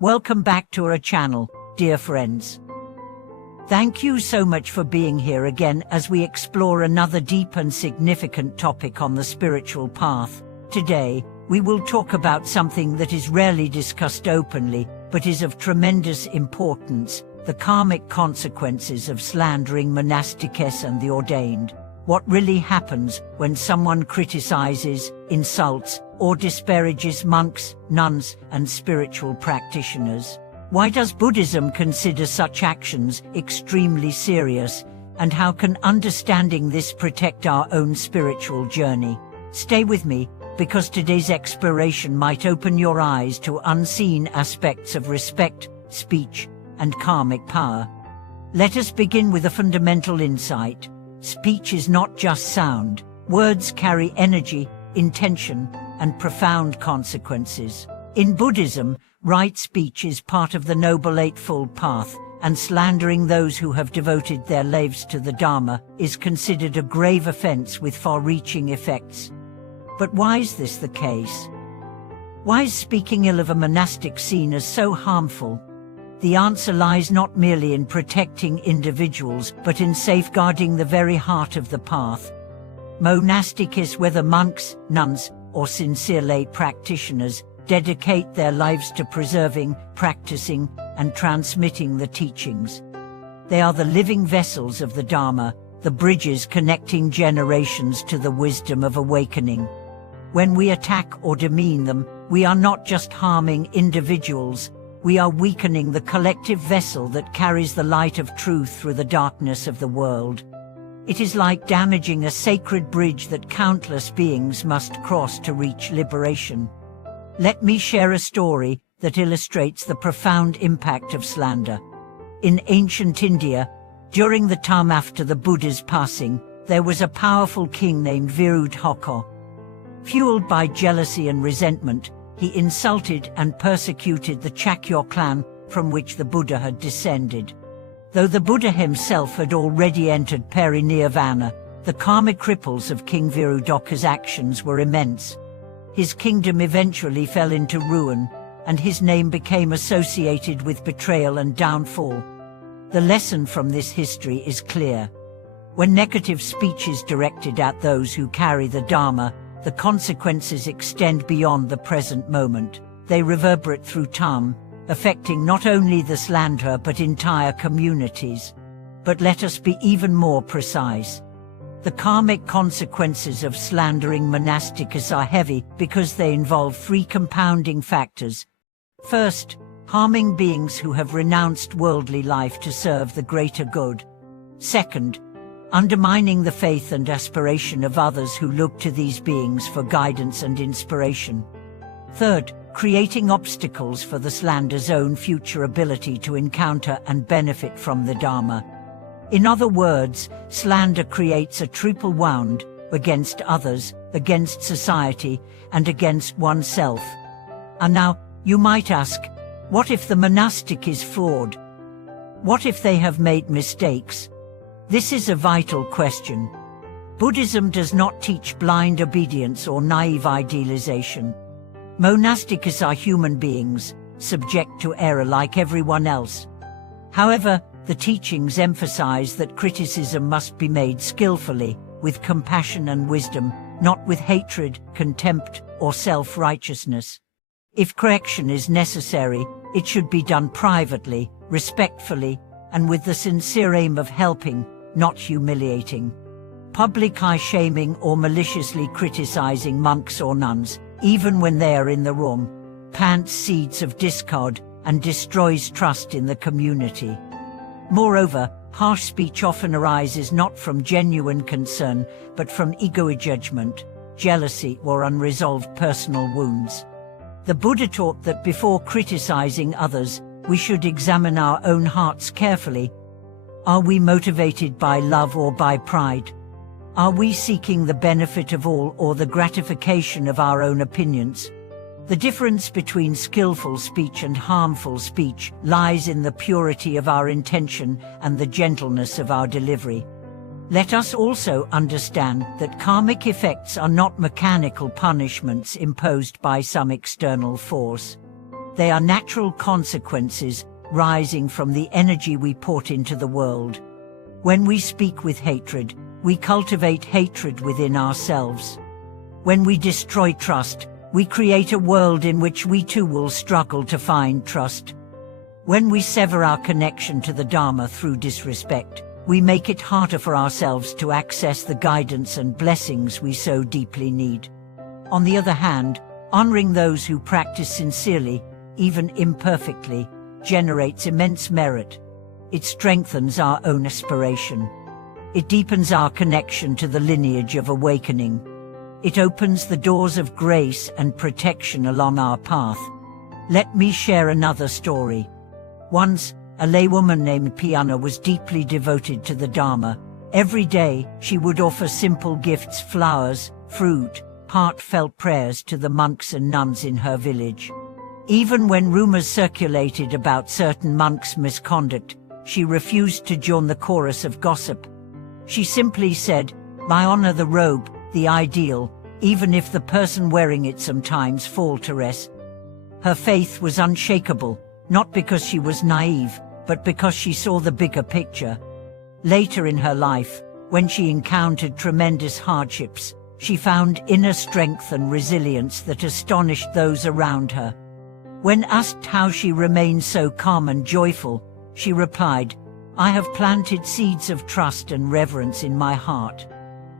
Welcome back to our channel, dear friends. Thank you so much for being here again as we explore another deep and significant topic on the spiritual path. Today, we will talk about something that is rarely discussed openly, but is of tremendous importance: the karmic consequences of slandering monastics and the ordained. What really happens when someone criticizes, insults, or disparages monks, nuns, and spiritual practitioners? Why does Buddhism consider such actions extremely serious, and how can understanding this protect our own spiritual journey? Stay with me, because today's exploration might open your eyes to unseen aspects of respect, speech, and karmic power. Let us begin with a fundamental insight. Speech is not just sound. Words carry energy, intention, and profound consequences. In Buddhism, right speech is part of the Noble Eightfold Path, and slandering those who have devoted their lives to the Dharma is considered a grave offense with far-reaching effects. But why is this the case? Why is speaking ill of a monastic seen as so harmful? The answer lies not merely in protecting individuals, but in safeguarding the very heart of the path. Monastics, whether monks, nuns, or sincere lay practitioners, dedicate their lives to preserving, practicing, and transmitting the teachings. They are the living vessels of the Dharma, the bridges connecting generations to the wisdom of awakening. When we attack or demean them, we are not just harming individuals, we are weakening the collective vessel that carries the light of truth through the darkness of the world. It is like damaging a sacred bridge that countless beings must cross to reach liberation. Let me share a story that illustrates the profound impact of slander. In ancient India, during the time after the Buddha's passing, there was a powerful king named Virudhaka. Fueled by jealousy and resentment, he insulted and persecuted the Chakya clan from which the Buddha had descended. Though the Buddha himself had already entered parinirvana, the karmic ripples of King Virudhaka's actions were immense. His kingdom eventually fell into ruin, and his name became associated with betrayal and downfall. The lesson from this history is clear. When negative speech is directed at those who carry the Dharma, the consequences extend beyond the present moment. They reverberate through time, affecting not only the slanderer but entire communities. But let us be even more precise. The karmic consequences of slandering monastics are heavy because they involve three compounding factors. First, harming beings who have renounced worldly life to serve the greater good. Second, undermining the faith and aspiration of others who look to these beings for guidance and inspiration. Third, creating obstacles for the slander's own future ability to encounter and benefit from the Dharma. In other words, slander creates a triple wound: against others, against society, and against oneself. And now, you might ask, what if the monastic is flawed? What if they have made mistakes? This is a vital question. Buddhism does not teach blind obedience or naive idealization. Monastics are human beings, subject to error like everyone else. However, the teachings emphasize that criticism must be made skillfully, with compassion and wisdom, not with hatred, contempt, or self-righteousness. If correction is necessary, it should be done privately, respectfully, and with the sincere aim of helping, not humiliating. Public eye-shaming or maliciously criticizing monks or nuns, even when they are in the wrong, plants seeds of discord and destroys trust in the community. Moreover, harsh speech often arises not from genuine concern, but from egoic judgment, jealousy, or unresolved personal wounds. The Buddha taught that before criticizing others, we should examine our own hearts carefully. Are we motivated by love or by pride? Are we seeking the benefit of all or the gratification of our own opinions? The difference between skillful speech and harmful speech lies in the purity of our intention and the gentleness of our delivery. Let us also understand that karmic effects are not mechanical punishments imposed by some external force. They are natural consequences rising from the energy we put into the world. When we speak with hatred, we cultivate hatred within ourselves. When we destroy trust, we create a world in which we too will struggle to find trust. When we sever our connection to the Dharma through disrespect, we make it harder for ourselves to access the guidance and blessings we so deeply need. On the other hand, honoring those who practice sincerely, even imperfectly, generates immense merit. It strengthens our own aspiration. It deepens our connection to the lineage of awakening. It opens the doors of grace and protection along our path. Let me share another story. Once, a laywoman named Piana was deeply devoted to the Dharma. Every day, she would offer simple gifts, flowers, fruit, heartfelt prayers to the monks and nuns in her village. Even when rumors circulated about certain monks' misconduct, she refused to join the chorus of gossip. She simply said, "I honor the robe, the ideal, even if the person wearing it sometimes falters." Her faith was unshakable, not because she was naive, but because she saw the bigger picture. Later in her life, when she encountered tremendous hardships, she found inner strength and resilience that astonished those around her. When asked how she remained so calm and joyful, she replied, "I have planted seeds of trust and reverence in my heart.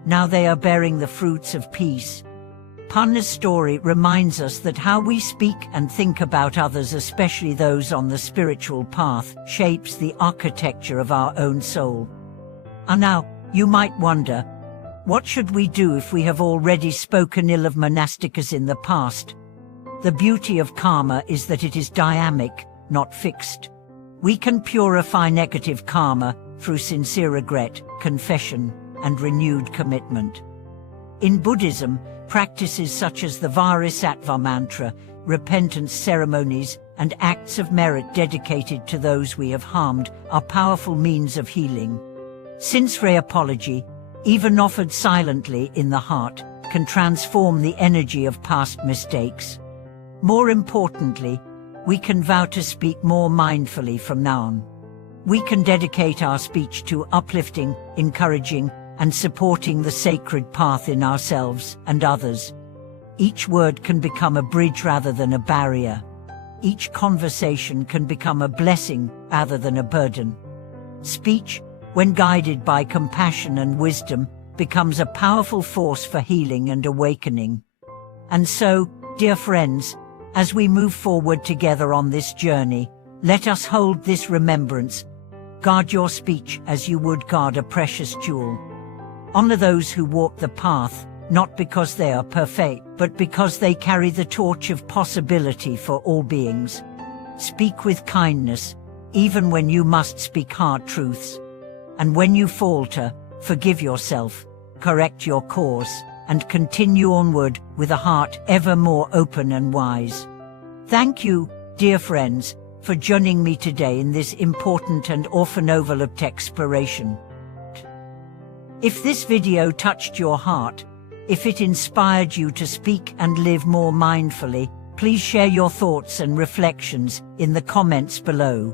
Now they are bearing the fruits of peace." Panna's story reminds us that how we speak and think about others, especially those on the spiritual path, shapes the architecture of our own soul. And now, you might wonder, what should we do if we have already spoken ill of monastics in the past? The beauty of karma is that it is dynamic, not fixed. We can purify negative karma through sincere regret, confession, and renewed commitment. In Buddhism, practices such as the Vajrasattva mantra, repentance ceremonies, and acts of merit dedicated to those we have harmed are powerful means of healing. Sincere apology, even offered silently in the heart, can transform the energy of past mistakes. More importantly, we can vow to speak more mindfully from now on. We can dedicate our speech to uplifting, encouraging, and supporting the sacred path in ourselves and others. Each word can become a bridge rather than a barrier. Each conversation can become a blessing rather than a burden. Speech, when guided by compassion and wisdom, becomes a powerful force for healing and awakening. And so, dear friends, as we move forward together on this journey, let us hold this remembrance. Guard your speech as you would guard a precious jewel. Honor those who walk the path, not because they are perfect, but because they carry the torch of possibility for all beings. Speak with kindness, even when you must speak hard truths. And when you falter, forgive yourself, correct your course, and continue onward with a heart ever more open and wise. Thank you, dear friends, for joining me today in this important and often overlooked exploration. If this video touched your heart, if it inspired you to speak and live more mindfully, please share your thoughts and reflections in the comments below.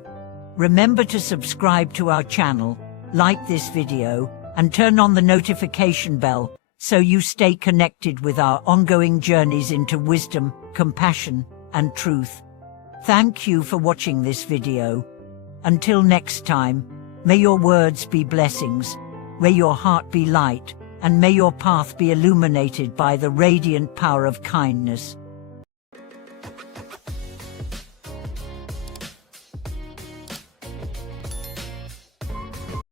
Remember to subscribe to our channel, like this video, and turn on the notification bell so you stay connected with our ongoing journeys into wisdom, compassion, and truth. Thank you for watching this video. Until next time, may your words be blessings, may your heart be light, and may your path be illuminated by the radiant power of kindness.